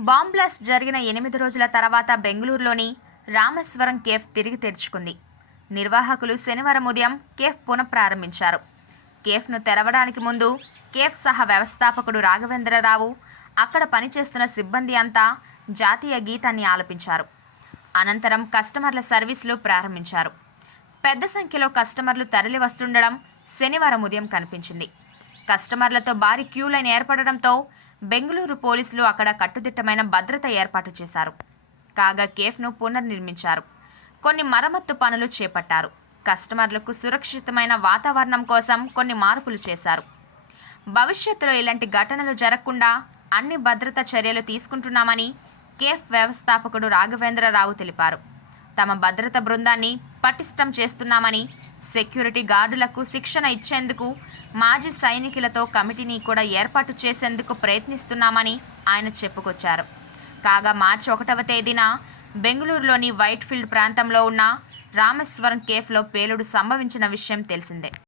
Bomb blast జరిగిన ఎనిమిది రోజుల తర్వాత బెంగళూరులోని రామేశ్వరం కేఫ్ తిరిగి తెరుచుకుంది. నిర్వాహకులు శనివారం ఉదయం కేఫ్ పునఃప్రారంభించారు. కేఫ్ను తెరవడానికి ముందు కేఫ్ సహ వ్యవస్థాపకుడు రాఘవేంద్రరావు అక్కడ పనిచేస్తున్న సిబ్బంది అంతా జాతీయ గీతాన్ని ఆలపించారు. అనంతరం కస్టమర్ల సర్వీసులు ప్రారంభించారు. పెద్ద సంఖ్యలో కస్టమర్లు తరలి వస్తుండడం శనివారం ఉదయం కనిపించింది. కస్టమర్లతో భారీ క్యూ లైన్ ఏర్పడడంతో బెంగళూరు పోలీసులు అక్కడ కట్టుదిట్టమైన భద్రత ఏర్పాటు చేశారు. కాగా కేఫ్ను పునర్నిర్మించారు. కొన్ని మరమ్మత్తు పనులు చేపట్టారు. కస్టమర్లకు సురక్షితమైన వాతావరణం కోసం కొన్ని మార్పులు చేశారు. భవిష్యత్తులో ఇలాంటి ఘటనలు జరగకుండా అన్ని భద్రతా చర్యలు తీసుకుంటున్నామని కేఫ్ వ్యవస్థాపకుడు రాఘవేంద్రరావు తెలిపారు. తమ భద్రత బృందాన్ని పటిష్టం చేస్తున్నామని సెక్యూరిటీ గార్డులకు శిక్షణ ఇచ్చేందుకు మాజీ సైనికులతో కమిటీని కూడా ఏర్పాటు చేసేందుకు ప్రయత్నిస్తున్నామని ఆయన చెప్పుకొచ్చారు. కాగా మార్చి ఒకటవ తేదీన బెంగళూరులోని వైట్ఫీల్డ్ ప్రాంతంలో ఉన్న రామేశ్వరం కేఫ్లో పేలుడు సంభవించిన విషయం తెలిసిందే.